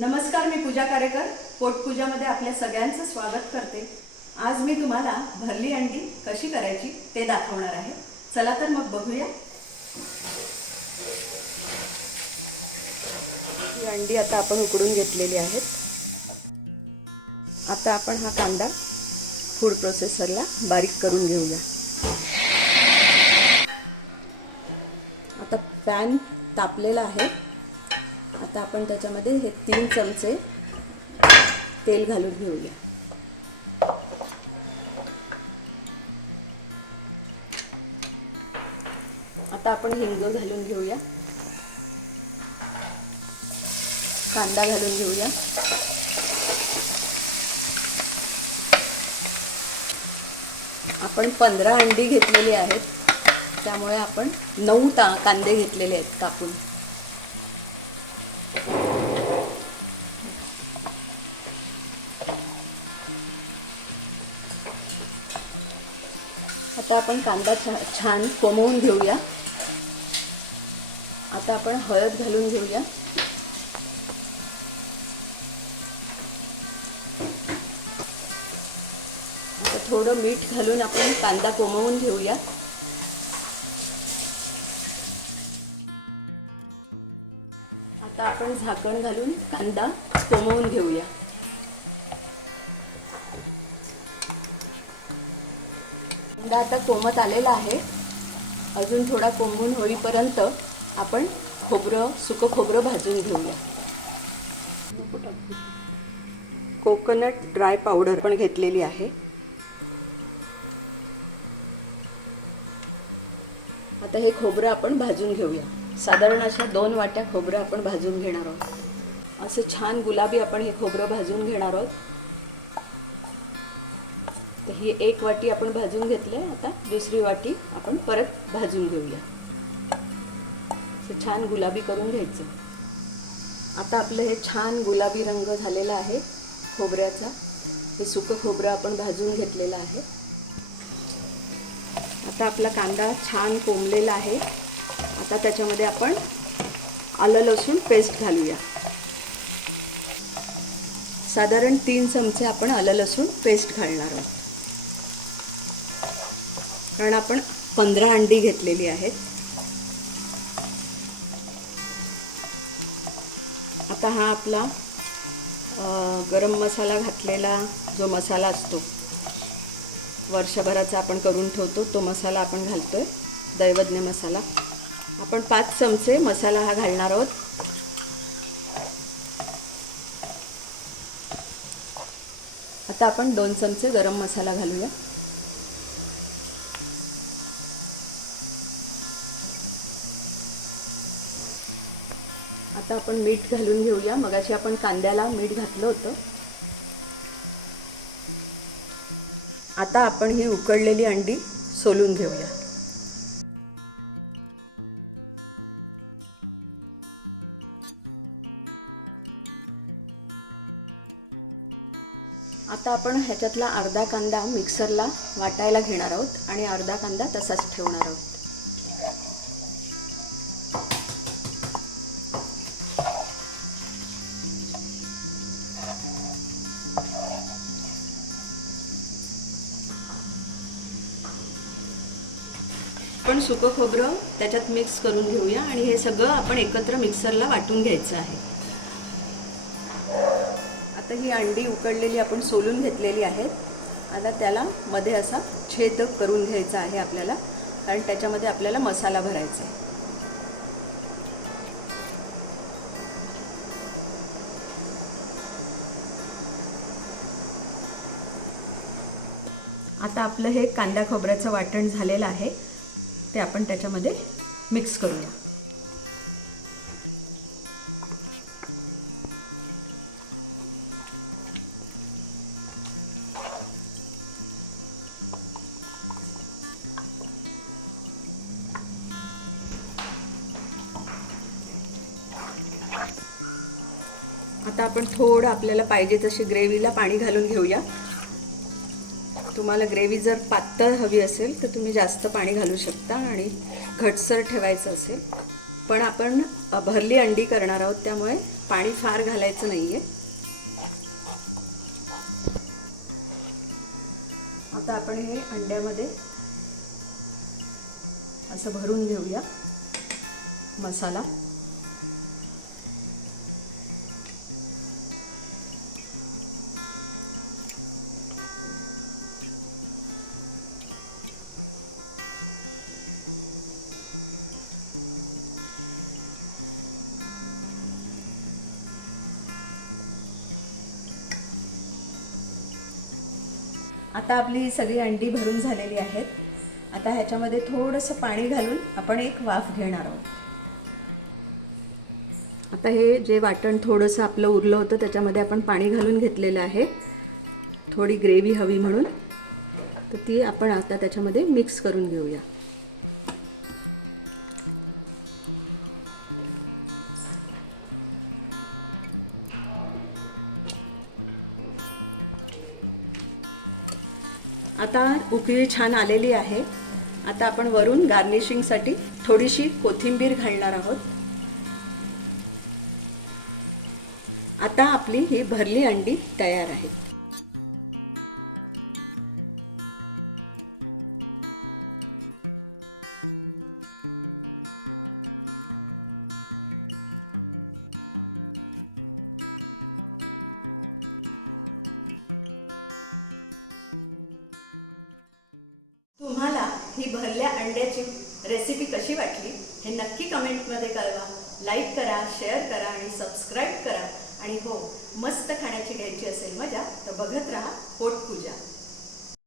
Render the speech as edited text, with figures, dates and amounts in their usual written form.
नमस्कार, मी पूजा कारेकर पोटपूजामध्ये आपल्या सगळ्यांचं स्वागत करते। आज मी तुम्हाला भरली अंडी कशी करायची ते दाखवणार आहे। चला तर मग बघूया। ही अंडी आता आपण उकडून घेतलेली आहेत। आता आपण हा कांदा फूड प्रोसेसरला बारीक करून घेऊया। आता पॅन तापलेला आहे। आता आपण त्याच्यामध्ये हे 3 चमचे तेल घालून घेऊया। आता आपण हिंग घालून घेऊया, कांदा घालून घेऊया। आपण 15 अंडी घेतलेली आहेत, त्यामुळे आपण 9 कांदे घेतलेले आहेत कापून। आता आपण कांदा छान कोमवून घेऊया। आता आपण हळद घालून घेऊया। आता थोडं मीठ घालून आपण कांदा कोमवून घेऊया। आता आपण झाकण घालून कांदा कोमवून घेऊया। कांदा आता कोमत आलेला आहे। अजून थोडा कोमून होईपर्यंत आपण सुकं खोबरं भाजून घेऊया। कोकोनट ड्राय पावडर पण घेतलेली आहे। आता हे खोबरं आपण भाजून घेऊया। साधारण अशा 2 वाट्या खोबरं आपण भाजून घेणार आहोत। असं छान गुलाबी आपण हे खोबरं भाजून घेणार आहोत। तर ही 1 वाटी आपण भाजून घेतले। आता दुसरी वाटी आपण परत भाजून घेऊया। छान गुलाबी करून घ्यायचं। आता आपलं हे छान गुलाबी रंग झालेला आहे खोबऱ्याचा। हे सुकं खोबरं आपण भाजून घेतलेलं आहे। आता आपला कांदा छान कोंबलेला आहे। आता त्याच्यामध्ये आपण आलं लसूण पेस्ट घालूया। साधारण 3 चमचे आपण आलं लसूण पेस्ट घालणार आहोत, कारण आपण 15 अंडी घेतलेली आहेत। आता हा आपला गरम मसाला घातलेला जो मसाला असतो, वर्षभराचा आपण करून ठेवतो, तो मसाला आपण घालतोय। दैवज्ञ मसाला आपण 5 चमचे मसाला हा घालणार आहोत। आता आपण 2 चमचे गरम मसाला घालूया। आता आपण मीठ घालून घेऊया। मगाशी आपण कांद्याला मीठ घातलं होतं। आता आपण ही उकडलेली अंडी सोलून घेऊया। आता आपण ह्याच्यातला अर्धा कांदा मिक्सरला वाटायला घेणार आहोत आणि अर्धा कांदा तसाच ठेवणार आहोत। आपण सुकं खोबरं त्याच्यात मिक्स करून घेऊया आणि हे सगळं आपण एकत्र मिक्सरला वाटून घ्यायचं आहे। आता ही अंडी उकडलेली आपण सोलून घेतलेली आहेत। आता त्याला मध्ये असा छेद करून घ्यायचा आहे आपल्याला, कारण त्याच्यामध्ये आपल्याला मसाला भरायचा आहे। आता आपलं हे कांदा खोबऱ्याचं वाटण झालेलं आहे, ते आपण त्याच्यामध्ये मिक्स करूया। आता आपण थोडं आपल्याला पाहिजे तशी ग्रेव्हीला पाणी घालून घेऊया। तुम्हाला ग्रेव्ही जर पातळ हवी असेल तर तुम्ही जास्त पाणी घालू शकता, आणि घटसर ठेवायचं असेल पण आपण भरली अंडी करणार आहोत, त्यामुळे पाणी फार घालायचं नाहीये. आता आपण हे अंड्यामध्ये असं भरून घेऊया मसाला. आता आपली सगळी अंडी भरून झालेली आहेत. आता ह्याच्यामध्ये थोडंसं पाणी घालून आपण एक वाफ घेणार आहोत. आता हे जे वाटण थोडंसं आपलं उरलं होतं त्याच्यामध्ये आपण पाणी घालून घेतलेलं आहे, थोडी ग्रेव्ही हवी म्हणून. तर ती आपण आता त्याच्यामध्ये मिक्स करून घेऊया. आता उकळी छान आलेली आहे. आता आपण वरून गार्निशिंगसाठी थोडीशी कोथिंबीर घालणार आहोत. आता आपली ही भरली अंडी तयार आहे. तुम्हाला ही भरल्या अंड्याची रेसिपी कशी वाटली हे नक्की कमेंटमध्ये कळवा. लाईक करा, शेअर करा आणि सबस्क्राईब करा. आणि हो, मस्त खाण्याची घ्यायची असेल मजा तर बघत राहा पोटपूजा.